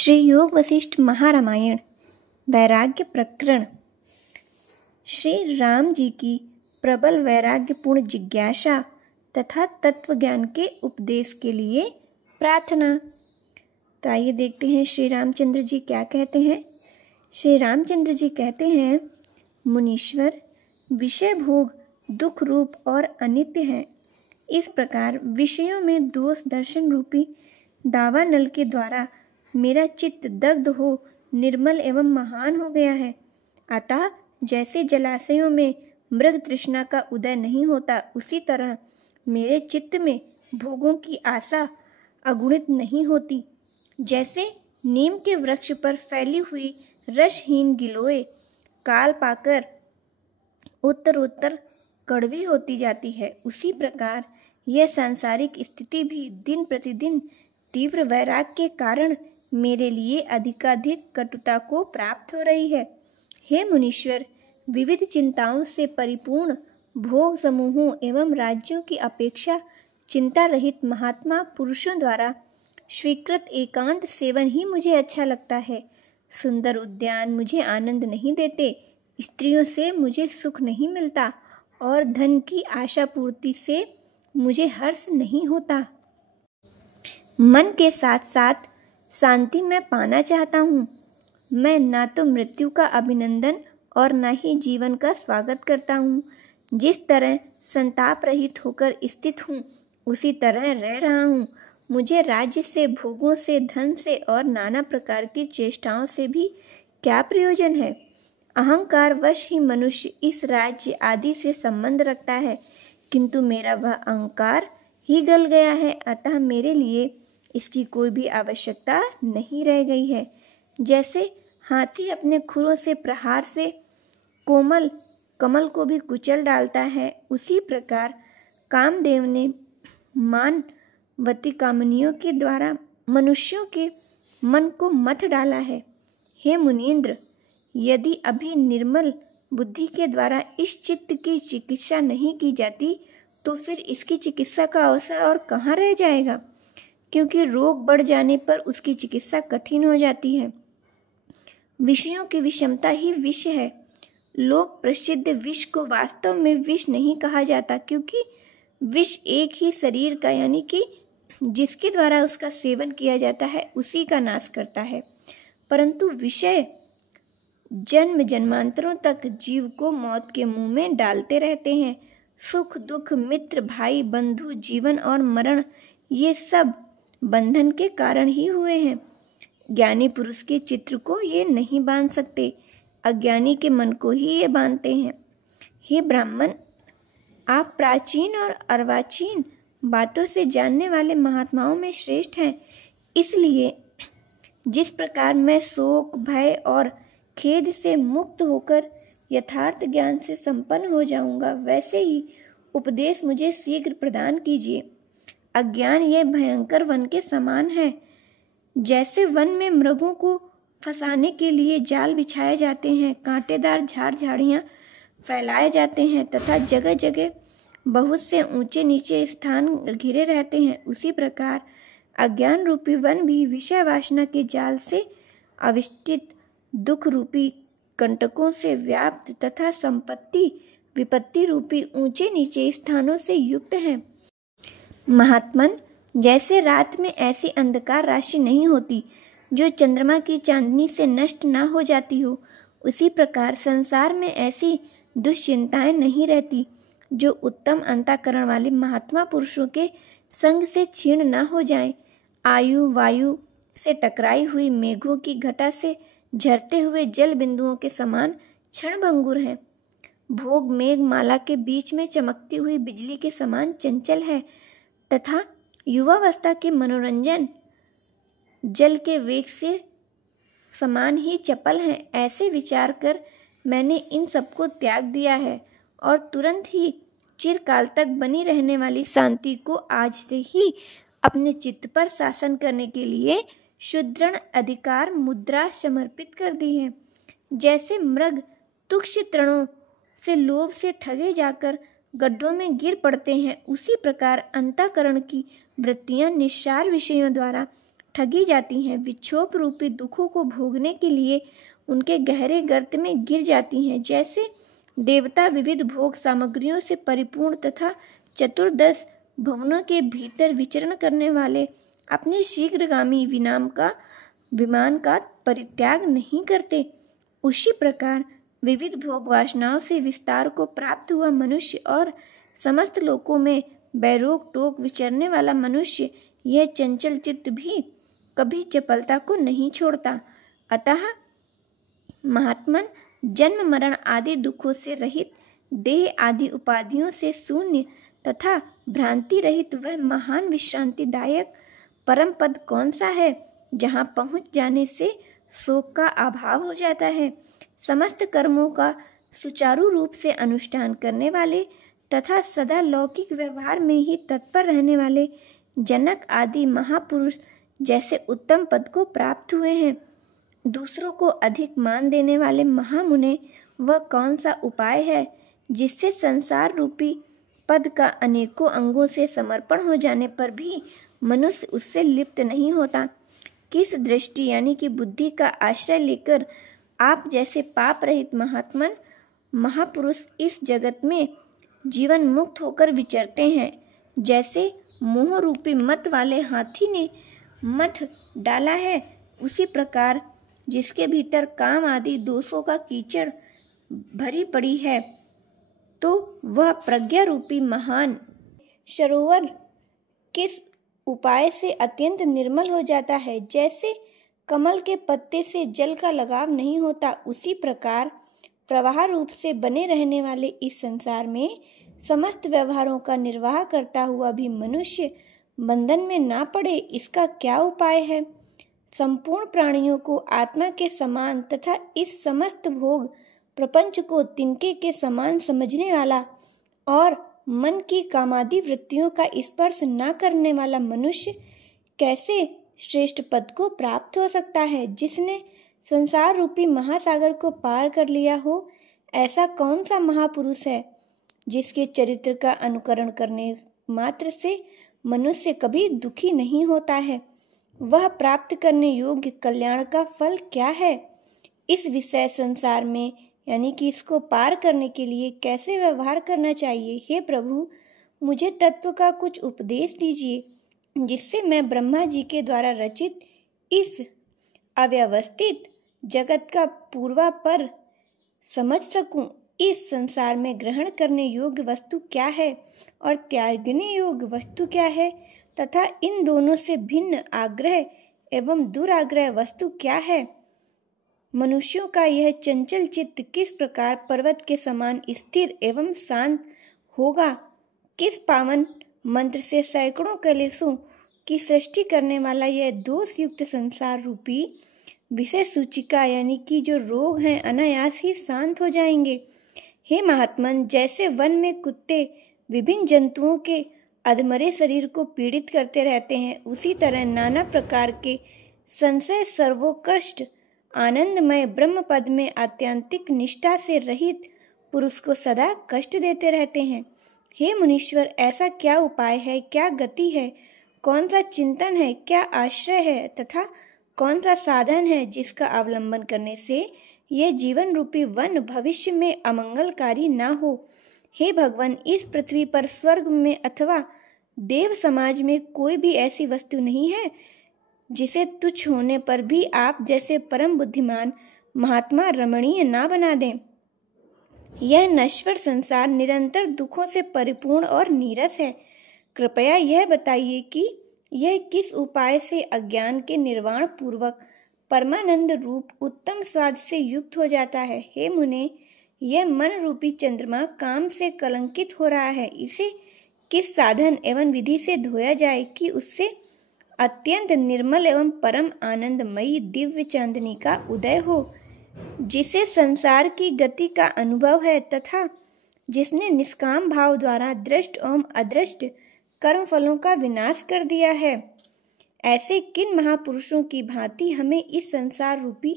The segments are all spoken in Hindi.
श्री योग वशिष्ठ महारामायण वैराग्य प्रकरण। श्री राम जी की प्रबल वैराग्यपूर्ण जिज्ञासा तथा तत्व ज्ञान के उपदेश के लिए प्रार्थना। तो आइए देखते हैं श्री रामचंद्र जी क्या कहते हैं। श्री रामचंद्र जी कहते हैं, मुनीश्वर, विषय भोग दुख रूप और अनित्य है। इस प्रकार विषयों में दोष दर्शन रूपी दावानल के द्वारा मेरा चित्त दग्ध हो निर्मल एवं महान हो गया है। अतः जैसे जलाशयों में मृग तृष्णा का उदय नहीं होता, उसी तरह मेरे चित्त में भोगों की आशा अगुणित नहीं होती। जैसे नीम के वृक्ष पर फैली हुई रसहीन गिलोय काल पाकर उत्तरोत्तर कड़वी होती जाती है, उसी प्रकार यह सांसारिक स्थिति भी दिन प्रतिदिन तीव्र वैराग्य के कारण मेरे लिए अधिकाधिक कटुता को प्राप्त हो रही है। हे मुनीश्वर, विविध चिंताओं से परिपूर्ण भोग समूहों एवं राज्यों की अपेक्षा चिंता रहित महात्मा पुरुषों द्वारा स्वीकृत एकांत सेवन ही मुझे अच्छा लगता है। सुंदर उद्यान मुझे आनंद नहीं देते, स्त्रियों से मुझे सुख नहीं मिलता और धन की आशा पूर्ति से मुझे हर्ष नहीं होता। मन के साथ साथ शांति मैं पाना चाहता हूँ। मैं ना तो मृत्यु का अभिनंदन और ना ही जीवन का स्वागत करता हूँ। जिस तरह संताप रहित होकर स्थित हूँ, उसी तरह रह रहा हूँ। मुझे राज्य से, भोगों से, धन से और नाना प्रकार की चेष्टाओं से भी क्या प्रयोजन है। अहंकार वश ही मनुष्य इस राज्य आदि से संबंध रखता है, किंतु मेरा वह अहंकार ही गल गया है। अतः मेरे लिए इसकी कोई भी आवश्यकता नहीं रह गई है। जैसे हाथी अपने खुरों से प्रहार से कोमल कमल को भी कुचल डालता है, उसी प्रकार कामदेव ने मानवती कामनियों के द्वारा मनुष्यों के मन को मथ डाला है। हे मुनीन्द्र, यदि अभी निर्मल बुद्धि के द्वारा इस चित्त की चिकित्सा नहीं की जाती, तो फिर इसकी चिकित्सा का अवसर और कहाँ रह जाएगा, क्योंकि रोग बढ़ जाने पर उसकी चिकित्सा कठिन हो जाती है। विषयों की विषमता ही विष है। लोक प्रसिद्ध विष को वास्तव में विष नहीं कहा जाता, क्योंकि विष एक ही शरीर का, यानी कि जिसके द्वारा उसका सेवन किया जाता है, उसी का नाश करता है। परंतु विषय जन्म जन्मांतरों तक जीव को मौत के मुंह में डालते रहते हैं। सुख दुख, मित्र भाई बंधु, जीवन और मरण, ये सब बंधन के कारण ही हुए हैं। ज्ञानी पुरुष के चित्र को ये नहीं बांध सकते, अज्ञानी के मन को ही ये बांधते हैं। हे ब्राह्मण, आप प्राचीन और अर्वाचीन बातों से जानने वाले महात्माओं में श्रेष्ठ हैं। इसलिए जिस प्रकार मैं शोक, भय और खेद से मुक्त होकर यथार्थ ज्ञान से संपन्न हो जाऊंगा, वैसे ही उपदेश मुझे शीघ्र प्रदान कीजिए। अज्ञान यह भयंकर वन के समान है। जैसे वन में मृगों को फंसाने के लिए जाल बिछाए जाते हैं, कांटेदार झाड़ झाड़ियाँ फैलाए जाते हैं तथा जगह जगह बहुत से ऊंचे नीचे स्थान घिरे रहते हैं, उसी प्रकार अज्ञान रूपी वन भी विषय वासना के जाल से आविष्टित दुख रूपी कंटकों से व्याप्त तथा संपत्ति विपत्ति रूपी ऊंचे नीचे स्थानों से युक्त है। महात्मन, जैसे रात में ऐसी अंधकार राशि नहीं होती जो चंद्रमा की चांदनी से नष्ट ना हो जाती हो, उसी प्रकार संसार में ऐसी दुश्चिंताएं नहीं रहती जो उत्तम अंतःकरण वाले महात्मा पुरुषों के संग से क्षीण ना हो जाएं। आयु वायु से टकराई हुई मेघों की घटा से झरते हुए जल बिंदुओं के समान क्षणभंगुर है। भोग मेघ माला के बीच में चमकती हुई बिजली के समान चंचल है तथा युवावस्था के मनोरंजन जल के वेग से समान ही चपल है। ऐसे विचार कर मैंने इन सबको त्याग दिया है और तुरंत ही चिरकाल तक बनी रहने वाली शांति को आज से ही अपने चित्त पर शासन करने के लिए सुदृढ़ अधिकार मुद्रा समर्पित कर दी है। जैसे मृग तुक्ष तृणों से लोभ से ठगे जाकर गड्ढों में गिर पड़ते हैं, उसी प्रकार अंतःकरण की वृत्तियां निस्सार विषयों द्वारा ठगी जाती हैं, विक्षोभ रूपी दुखों को भोगने के लिए उनके गहरे गर्त में गिर जाती हैं। जैसे देवता विविध भोग सामग्रियों से परिपूर्ण तथा चतुर्दश भवनों के भीतर विचरण करने वाले अपने शीघ्रगामी विमान का परित्याग नहीं करते, उसी प्रकार विविध भोग वासनाओं से विस्तार को प्राप्त हुआ मनुष्य और समस्त लोकों में बैरोक टोक विचरने वाला मनुष्य यह चंचल चित्त भी कभी चपलता को नहीं छोड़ता। अतः महात्मन जन्म मरण आदि दुखों से रहित, देह आदि उपाधियों से शून्य तथा भ्रांति रहित वह महान विश्रांतिदायक परम पद कौन सा है जहाँ पहुँच जाने से शोक का अभाव हो जाता है। समस्त कर्मों का सुचारू रूप से अनुष्ठान करने वाले तथा सदा लौकिक व्यवहार में ही तत्पर रहने वाले जनक आदि महापुरुष जैसे उत्तम पद को प्राप्त हुए हैं। दूसरों को अधिक मान देने वाले महामुने वह कौन सा उपाय है जिससे संसार रूपी पद का अनेकों अंगों से समर्पण हो जाने पर भी मनुष्य उससे लिप्त नहीं होता। किस दृष्टि यानी कि बुद्धि का आश्रय लेकर आप जैसे पाप रहित महात्मन महापुरुष इस जगत में जीवन मुक्त होकर विचरते हैं। जैसे मोह रूपी मत वाले हाथी ने मथ डाला है, उसी प्रकार जिसके भीतर काम आदि दोषों का कीचड़ भरी पड़ी है, तो वह प्रज्ञा रूपी महान सरोवर किस उपाय से अत्यंत निर्मल हो जाता है। जैसे कमल के पत्ते से जल का लगाव नहीं होता, उसी प्रकार प्रवाह रूप से बने रहने वाले इस संसार में समस्त व्यवहारों का निर्वाह करता हुआ भी मनुष्य बंधन में ना पड़े, इसका क्या उपाय है। संपूर्ण प्राणियों को आत्मा के समान तथा इस समस्त भोग प्रपंच को तिनके के समान समझने वाला और मन की कामादि वृत्तियों का स्पर्श न करने वाला मनुष्य कैसे श्रेष्ठ पद को प्राप्त हो सकता है। जिसने संसार रूपी महासागर को पार कर लिया हो, ऐसा कौन सा महापुरुष है जिसके चरित्र का अनुकरण करने मात्र से मनुष्य कभी दुखी नहीं होता है। वह प्राप्त करने योग्य कल्याण का फल क्या है। इस विषय संसार में यानी कि इसको पार करने के लिए कैसे व्यवहार करना चाहिए। हे प्रभु, मुझे तत्व का कुछ उपदेश दीजिए, जिससे मैं ब्रह्मा जी के द्वारा रचित इस अव्यवस्थित जगत का पूर्वापर समझ सकूं। इस संसार में ग्रहण करने योग्य वस्तु क्या है और त्यागने योग्य वस्तु क्या है, तथा इन दोनों से भिन्न आग्रह एवं दुराग्रह वस्तु क्या है। मनुष्यों का यह चंचल चित्त किस प्रकार पर्वत के समान स्थिर एवं शांत होगा। किस पावन मंत्र से सैकड़ों कलेशों की सृष्टि करने वाला यह दोष युक्त संसार रूपी विषय सूचिका यानी कि जो रोग हैं अनायास ही शांत हो जाएंगे। हे महात्मन, जैसे वन में कुत्ते विभिन्न जंतुओं के अधमरे शरीर को पीड़ित करते रहते हैं, उसी तरह नाना प्रकार के संशय सर्वोत्कृष्ट आनंदमय ब्रह्म पद में आत्यंतिक निष्ठा से रहित पुरुष को सदा कष्ट देते रहते हैं। हे मुनीश्वर, ऐसा क्या उपाय है, क्या गति है, कौन सा चिंतन है, क्या आश्रय है तथा कौन सा साधन है जिसका अवलंबन करने से यह जीवन रूपी वन भविष्य में अमंगलकारी ना हो। हे भगवान, इस पृथ्वी पर स्वर्ग में अथवा देव समाज में कोई भी ऐसी वस्तु नहीं है जिसे तुच्छ होने पर भी आप जैसे परम बुद्धिमान महात्मा रमणीय ना बना दें। यह नश्वर संसार निरंतर दुखों से परिपूर्ण और नीरस है। कृपया यह बताइए कि यह किस उपाय से अज्ञान के निर्वाण पूर्वक परमानंद रूप उत्तम स्वाद से युक्त हो जाता है। हे मुने, यह मन रूपी चंद्रमा काम से कलंकित हो रहा है, इसे किस साधन एवं विधि से धोया जाए कि उससे अत्यंत निर्मल एवं परम आनंदमयी दिव्य चांदनी का उदय हो, जिसे संसार की गति का अनुभव है तथा जिसने निष्काम भाव द्वारा दृष्ट एवं अदृष्ट कर्म फलों का विनाश कर दिया है। ऐसे किन महापुरुषों की भांति हमें इस संसार रूपी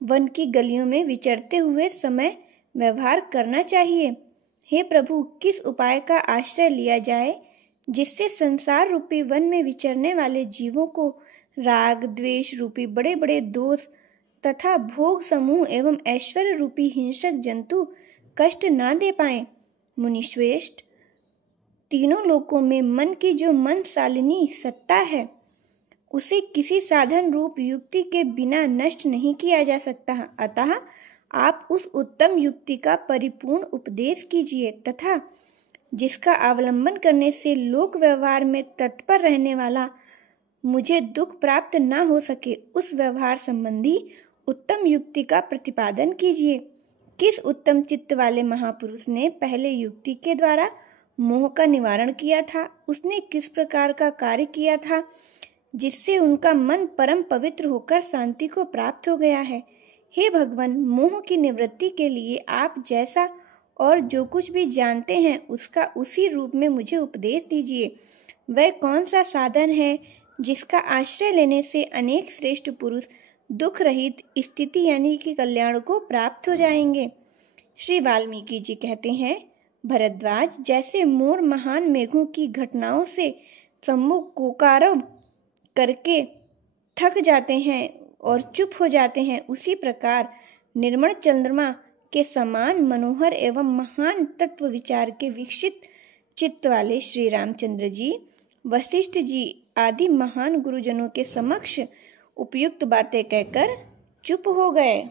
वन की गलियों में विचरते हुए समय व्यवहार करना चाहिए। हे प्रभु, किस उपाय का आश्रय लिया जाए जिससे संसार रूपी वन में विचरने वाले जीवों को राग द्वेष रूपी बड़े बड़े दोष तथा भोग समूह एवं ऐश्वर्य रूपी हिंसक जंतु कष्ट ना दे पाए। मुनिश्रेष्ठ, तीनों लोकों में मन की जो मनशालिनी सत्ता है उसे किसी साधन रूप युक्ति के बिना नष्ट नहीं किया जा सकता। अतः आप उस उत्तम युक्ति का परिपूर्ण उपदेश कीजिए तथा जिसका अवलंबन करने से लोक व्यवहार में तत्पर रहने वाला मुझे दुख प्राप्त न हो सके, उस व्यवहार संबंधी उत्तम युक्ति का प्रतिपादन कीजिए। किस उत्तम चित्त वाले महापुरुष ने पहले युक्ति के द्वारा मोह का निवारण किया था? उसने किस प्रकार का कार्य किया था जिससे उनका मन परम पवित्र होकर शांति को प्राप्त हो गया है? हे भगवान, मोह की निवृत्ति के लिए आप जैसा और जो कुछ भी जानते हैं उसका उसी रूप में मुझे उपदेश दीजिए। वह कौन सा साधन है जिसका आश्रय लेने से अनेक श्रेष्ठ पुरुष दुख रहित स्थिति यानी कि कल्याण को प्राप्त हो जाएंगे? श्री वाल्मीकि जी कहते हैं, भरद्वाज, जैसे मोर महान मेघों की घटनाओं से सम्मुख कोकारव करके थक जाते हैं और चुप हो जाते हैं, उसी प्रकार निर्मल चंद्रमा के समान मनोहर एवं महान तत्व विचार के विकसित चित्त वाले श्री रामचंद्र जी वशिष्ठ जी आदि महान गुरुजनों के समक्ष उपयुक्त बातें कहकर चुप हो गए।